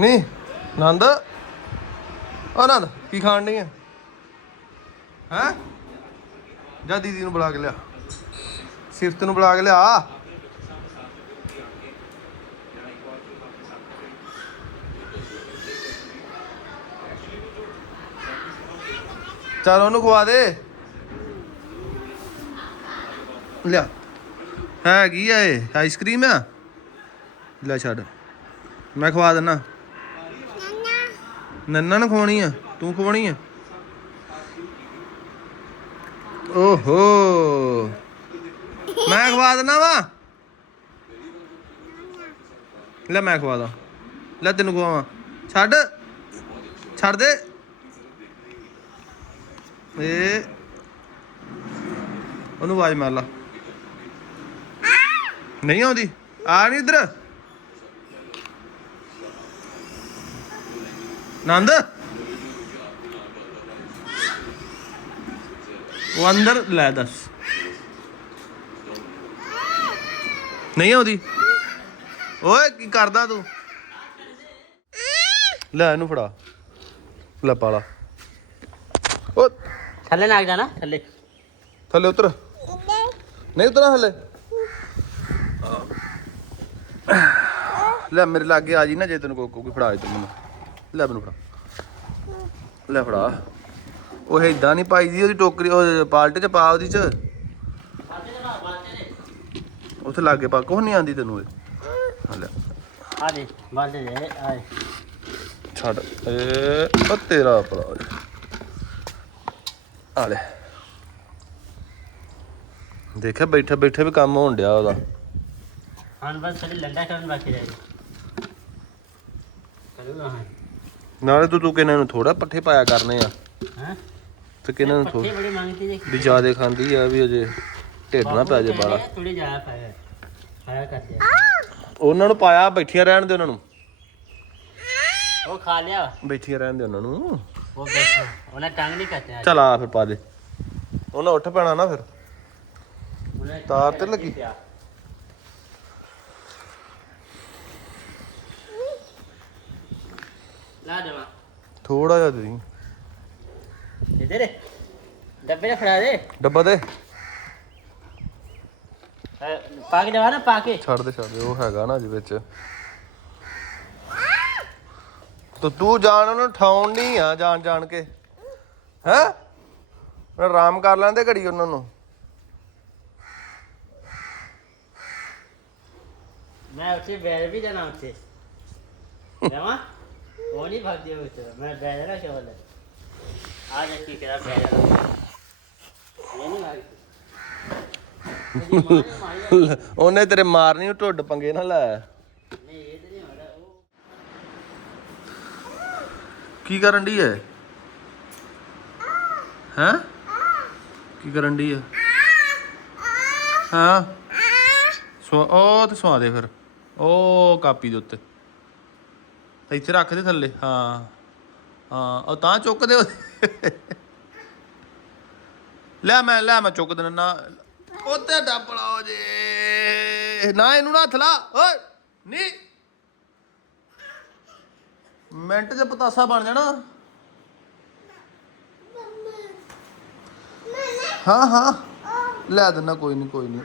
ਨਹੀਂ, ਨੰਦ। ਓ ਨੰਦ, ਕੀ ਖਾਣ ਡਈ ਹੈ ਹੈ? ਜਾ ਦੀਦੀ ਨੂੰ ਬੁਲਾ ਕੇ ਲਿਆ। ਸਿਫਤ ਨੂੰ ਬੁਲਾ ਕੇ ਲਿਆ। ਚਲ ਉਹਨੂੰ ਖਵਾ ਦੇ। ਲਿਆ। ਹੈ ਕੀ ਆ ਇਹ ਆਈਸਕ੍ਰੀਮ ਆ। ਲੈ ਛੱਡ। ਮੈਂ ਖਵਾ ਦਿੰਨਾ। ਨੰਨਾ ਨੂੰ ਖਵਾਉਣੀ ਆ? ਤੂੰ ਖਵਾਉਣੀ ਆ? ਓਹੋ। ਮੈਂ ਖਵਾ ਦਿੰਨਾ ਵਾ। ਲੈ ਮੈਂ ਖਵਾ ਦਾਂ। ਲੈ ਤੈਨੂੰ ਖਵਾਵਾਂ। ਛੱਡ। ਛੱਡ ਦੇ। ਏ। ਉਹਨੂੰ ਆਵਾਜ਼ ਮਾਰ ਲਾ। ਨਹੀਂ ਆਉਂਦੀ। ਆ ਨਹੀਂ ਇਧਰ। ਨੰਦ ਉਹ ਅੰਦਰ ਲੈ ਦੱਸ ਨਹੀਂ ਆਉਂਦੀ ਓਏ ਕੀ ਕਰਦਾ ਤੂੰ ਲੈ ਇਹਨੂੰ ਫੜਾ ਲੈ ਪਾਲਾ ਓ ਥੱਲੇ ਨਾ ਜਾਣਾ ਥੱਲੇ ਥੱਲੇ ਉਤਰ ਨਹੀਂ ਉਤਰਨਾ ਥੱਲੇ ਲੈ ਮੇਰੇ ਲਾਗੇ ਆ ਜੀ ਨਾ ਜੇ ਤੈਨੂੰ ਕੋਈ ਕੋਈ ਫੜਾ ਦੇ ਤੂੰ ਮੈਨੂੰ ਲੈ ਮੈਨੂੰ ਫੜਾ। ਲੈ ਫੜਾ। ਉਹ ਇਦਾਂ ਨਹੀਂ ਪਾਈ ਦੀ ਉਹਦੀ ਟੋਕਰੀ ਉਹ ਪਾਲਟੇ ਚ ਪਾ ਉਹਦੀ ਚ। ਉੱਥੇ ਲਾਗੇ ਪਾ ਕੁਛ ਨਹੀਂ ਆਂਦੀ ਤੈਨੂੰ ਇਹ। ਲੈ। ਆ ਦੇ ਬਾਲਦੇ ਦੇ ਆਏ। ਛੱਡ। ਏ ਉਹ ਤੇਰਾ ਆ ਲੈ। ਦੇਖਿਆ ਬੈਠਾ ਬੈਠੇ ਵੀ ਕੰਮ ਹੋਣ ਡਿਆ ਉਹਦਾ। ਹਾਂ ਬਸ ਥੱਲੇ ਲੰਡਾ ਕਰਨ ਬਾਕੀ ਰਹਿ ਕਰੂਗਾ ਹਾਂ ਨਾਲੇ ਤੂੰ ਤੂੰ ਕਿਨਾਂ ਨੂੰ ਥੋੜਾ ਪੱਠੇ ਪਾਇਆ ਕਰਨੇ ਆ। ਹਾਂ? ਤੇ ਕਿਨਾਂ ਨੂੰ ਥੋੜਾ ਬੜੀ ਮੰਗਦੀ ਜੇ ਵੀ ਜਿਆਦੇ ਖਾਂਦੀ ਆ ਵੀ ਅਜੇ ਢਿੱਡ ਨਾ ਪੈ ਜੇ ਬਾਲਾ ਥੋੜੀ ਜ਼ਿਆਦਾ ਪਾਇਆ ਖਾਇਆ ਕਰਦੇ ਉਹਨਾਂ ਨੂੰ ਪਾਇਆ ਬੈਠੀਆਂ ਰਹਿਣ ਦੇ ਉਹਨਾਂ ਨੂੰ। ਉਹ ਖਾ ਲਿਆ। ਬੈਠੀਆਂ ਰਹਿਣ ਦੇ ਉਹਨਾਂ ਨੂੰ। ਉਹ ਬੈਠਾ। ਉਹਨੇ ਟੰਗ ਨਹੀਂ ਕੱਟਿਆ ਚਲ ਆ ਫਿਰ ਪਾ ਦੇ। ਉਹਨਾਂ ਉੱਠ ਪੈਣਾ ਨਾ ਫਿਰ। ਤਾਰ ਤੇ ਲੱਗੀ। ਲਾ ਦੇਵਾ। ਥੋੜਾ ਜਿਹਾ ਦੇ ਦੀ ਇਧਰ ਡੱਬੇ 'ਚ ਫੜਾ ਦੇ। ਡੱਬਾ ਦੇ। ਅਹ ਪਾ ਕੇ ਦੇਵਾ ਨਾ ਪਾ ਕੇ। ਛੱਡ ਦੇ ਛੱਡ ਦੇ ਉਹ ਹੈਗਾ ਨਾ ਅਜੇ ਵਿੱਚ। ਤੂੰ ਤੂੰ ਜਾਣ ਉਹਨੂੰ ਠਾਉਣ ਨਹੀਂ ਆ ਜਾਣ ਜਾਣ ਕੇ। ਹੈ? ਆਰਾਮ ਕਰ ਲੈਂਦੇ ਘੜੀ ਉਹਨਾਂ ਨੂੰ। ਮੈਂ ਉੱਥੇ ਬੈਠ ਵੀ ਜਾਣਾ ਉੱਥੇ। ਜਾਵਾਂ? ਉਹਨੇ ਤੇਰੇ ਮਾਰਨੀ ਉਹ ਢੁੱਡ ਪੰਗੇ ਨਾ ਲੈ। ਨਹੀਂ ਇਹ ਤੇ ਨਹੀਂ ਹੋ ਰਿਹਾ ਉਹ ਕੀ ਕਰਨ ਦੀ ਹੈ ਹੈਂ? ਕੀ ਕਰਨ ਦੀ ਹੈ ਹਾਂ? ਸੋ ਉਹ ਤੇ ਸਵਾ ਦੇ ਫਿਰ। ਉਹ ਕਾਪੀ ਦੇ ਉੱਤੇ। ਇੱਥੇ ਰੱਖ ਦੇ ਥੱਲੇ, ਹਾਂ ਹਾਂ, ਉਹ ਤਾਂ ਚੁੱਕ ਦੇ ਲੈ ਮੈਂ ਲੈ ਮੈਂ ਚੁੱਕ ਦੇਣਾ ਨਾ ਉੱਤੇ ਡੱਬਲਾ ਹੋ ਜੇ। ਨਾ ਇਹਨੂੰ ਨਾ ਹੱਥ ਲਾ। ਓਏ ਨਹੀਂ ਮਿੰਟ 'ਚ ਪਤਾਸਾ ਬਣ ਜਾਣਾ। ਹਾਂ ਹਾਂ। ਲੈ ਦਿੰਦਾ ਕੋਈ ਨਹੀਂ ਕੋਈ ਨਹੀਂ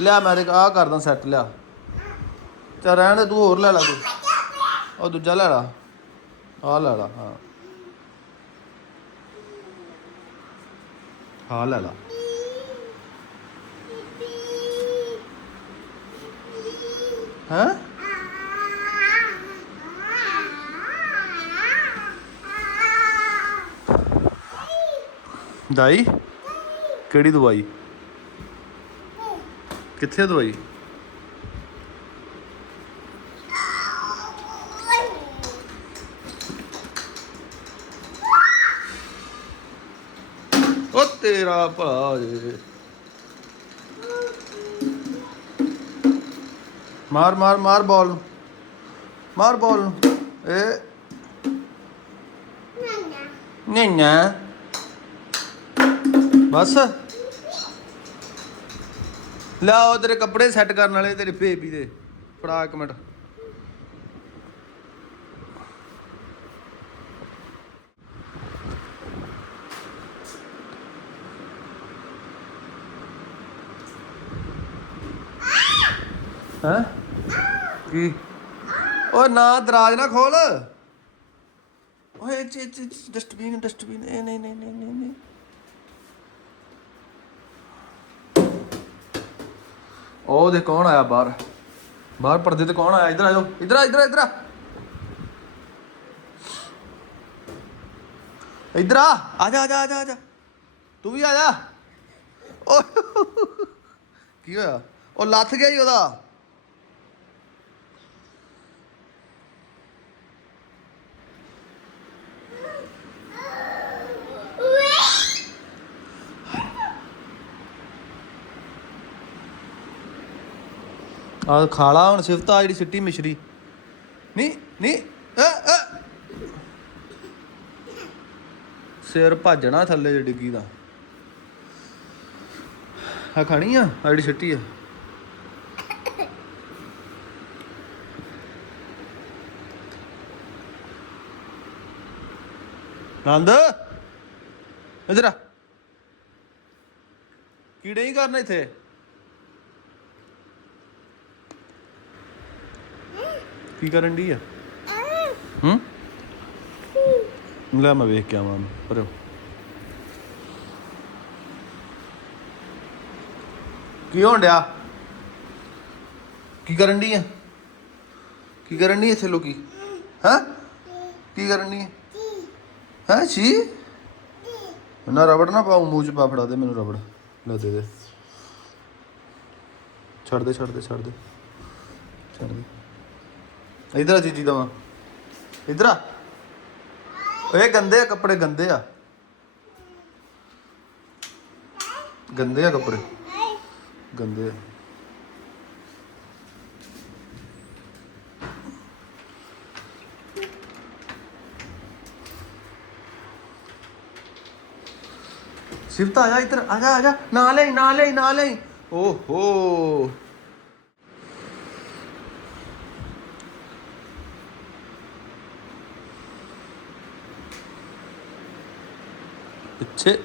ਲਿਆ ਮੈਂ ਤੇ ਆ ਕਰਦਾ ਸੈੱਟ, ਲਿਆ। ਚਾ ਰਹਿਣ ਦੇ, ਤੂੰ ਹੋਰ ਲੈ ਲਾ ਕੋਈ। ਉਹ ਦੂਜਾ ਲੈ ਲਾ। ਆ ਲੈ ਲਾ, ਹਾਂ। ਹਾਂ, ਲੈ ਲਾ। ਹੈਂ? ਦਾਈ? ਕਿਹੜੀ ਦਵਾਈ? ਕਿੱਥੇ ਦਵਾਈ? ਉਹ ਤੇਰਾ ਭਲਾ ਮਾਰ ਮਾਰ ਮਾਰ ਬਾਲ ਨੂੰ। ਮਾਰ ਬਾਲ ਨੂੰ। ਏ। ਨਹੀਂ ਨਾ ਬਸ। ਲੈ ਉਹ ਤੇਰੇ ਕੱਪੜੇ ਸੈੱਟ ਕਰਨ ਵਾਲੇ, ਤੇਰੇ ਬੇਬੀ ਦੇ। ਫੜਾ ਇੱਕ ਮਿੰਟ। ਹੈ? ਕੀ? ਓਏ ਨਾ, ਦਰਾਜ ਨਾ ਖੋਲ। ਓਏ ਚ ਡਸਟਬਿਨ ਡਸਟਬਿਨ ਇਹ ਨਹੀਂ ਨਹੀਂ ਨਹੀਂ ਨਹੀਂ ਨਹੀਂ। ਉਹ ਦੇ ਕੌਣ ਆਇਆ ਬਾਹਰ? ਬਾਹਰ ਪਰਦੇ ਤੇ ਕੌਣ ਆਇਆ? ਇੱਧਰ ਆ ਜਾਓ। ਇੱਧਰ ਆ ਇੱਧਰ ਆ ਇੱਧਰ ਆ। ਇੱਧਰ ਆ। ਜਾ ਆ ਜਾ ਆ ਜਾ ਆ ਜਾ। ਤੂੰ ਵੀ ਆ ਜਾ। ਓਏ। ਕੀ ਹੋਇਆ? ਉਹ ਲੱਥ ਗਿਆ ਹੀ ਉਹਦਾ। ਆ ਖਾਲਾ ਹੁਣ ਸਿਫਤ ਆ ਜਿਹੜੀ ਸਿੱਟੀ ਮਿਸ਼ਰੀ। ਨਹੀਂ ਨਹੀਂ ਸਿਰ ਭੱਜਣਾ ਥੱਲੇ ਜੇ ਡਿੱਗੀ ਦਾ। ਆ ਖਾਣੀ ਆ ਆ ਜਿਹੜੀ ਸਿੱਟੀ ਆ। ਨੰਦ, ਇਧਰ ਆ। ਕੀੜੇ ਹੀ ਕਰਨਾ ਇੱਥੇ? ਕੀ ਕਰਨ ਦੀ ਆ? ਹੂੰ? ਲੈ ਮੈਂ ਵੇਖ ਕੇ ਆਵਾਂ ਪਰਿਓ ਕੀ ਹੋਣ ਡਿਆ? ਕੀ ਕਰਨ ਦੀ ਆ? ਕੀ ਕਰਨ ਦੀ ਇੱਥੇ ਲੋਕੀ? ਹਾਂ? ਕੀ ਕਰਨ ਦੀ ਹੈ ਛੀ? ਨਾ ਰਬੜ ਨਾ ਪਾਉ ਮੂੰਹ ਚ ਪਾ ਫੜਾ ਦੇ ਮੈਨੂੰ ਰਬੜ। ਲੈ ਦੇ ਦੇ। ਛੱਡ ਦੇ ਛੱਡ ਦੇ ਛੱਡ ਦੇ। ਛੱਡ ਦੇ। ਇਧਰ ਆ ਜੀਜੀ ਦਵਾ ਇਧਰ ਆ। ਓਏ, ਗੰਦੇ ਆ ਕੱਪੜੇ, ਗੰਦੇ ਆ। ਗੰਦੇ ਆ ਕੱਪੜੇ। ਗੰਦੇ ਆ। ਸਿਫਤ ਆ ਜਾ ਇੱਧਰ। ਆ ਜਾ ਆ ਜਾ। ਨਾ ਲੈ ਨਾ ਲੈ ਨਾ ਲੈ ਓਹੋ। the tip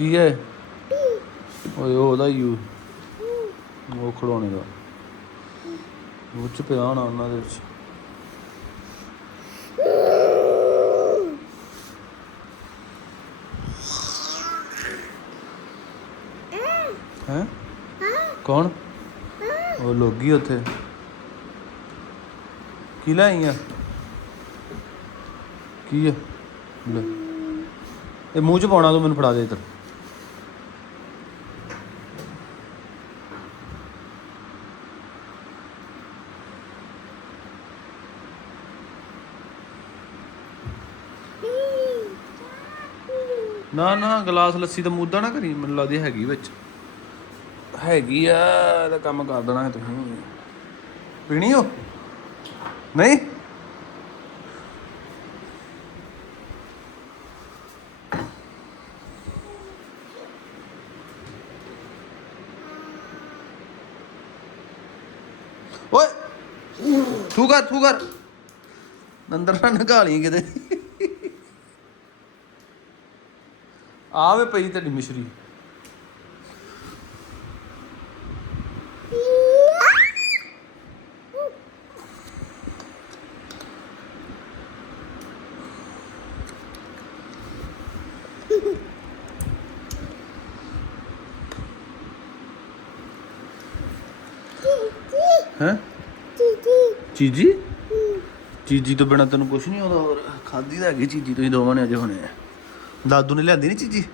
ਕੀ ਹੈ? ਓਏ ਉਹਦਾ ਯੂ। ਉਹ ਖੜਾਉਣੇ ਦਾ। ਉਹ ਚ ਪਿਆ ਹੋਣਾ ਉਹਨਾਂ ਦੇ ਵਿੱਚ। ਹੈ? ਕੌਣ? ਉਹ ਲੋਗੀ ਉੱਥੇ। ਕੀ ਲਾਈ ਕੀ ਆ? ਇਹ ਮੂੰਹ ਚ ਪਾਉਣਾ ਤੂੰ, ਮੈਨੂੰ ਫੜਾ ਦੇ ਇੱਧਰ। ਨਾ ਨਾ, ਗਲਾਸ ਲੱਸੀ ਦਾ ਮੂਦਾ ਨਾ ਕਰੀ, ਮੈਨੂੰ ਲੱਗਦੀ ਹੈਗੀ ਵਿੱਚ। ਹੈਗੀ ਆ, ਇਹਦਾ ਕੰਮ ਕਰ ਦੇਣਾ ਹੈ ਤੁਸੀਂ। ਪੀਣੀ ਹੋ ਨਹੀਂ? ਓਏ! ਤੂੰ ਕਰ ਤੂੰ ਕਰ। ਅੰਦਰ ਨਾ ਨਿਕਾਲੀ ਕਿਤੇ। ਆਵੇ ਪਈ ਤੁਹਾਡੀ ਮਿਸ਼ਰੀ। ਹੈ? ਚੀਜੀ। ਚੀਜੀ? ਤੋਂ ਬਿਨਾ ਤੈਨੂੰ ਕੁਝ ਨਹੀਂ ਆਉਂਦਾ ਹੋਰ। ਖਾਦੀ ਤਾਂ ਹੈਗੀ ਚੀਜੀ ਤੁਸੀਂ ਦੋਵਾਂ ਨੇ ਅਜੇ ਹੁਣੇ ਦਾਦੂ ਨੇ ਲਿਆਂਦੀ ਨਹੀਂ ਚੀਜੀ?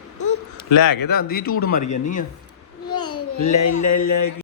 ਲੈ ਕੇ ਤਾਂ ਆਂਦੀ ਝੂਠ ਮਾਰੀ ਜਾਨੀ ਆ। ਲੈ ਲੈ ਲੈ।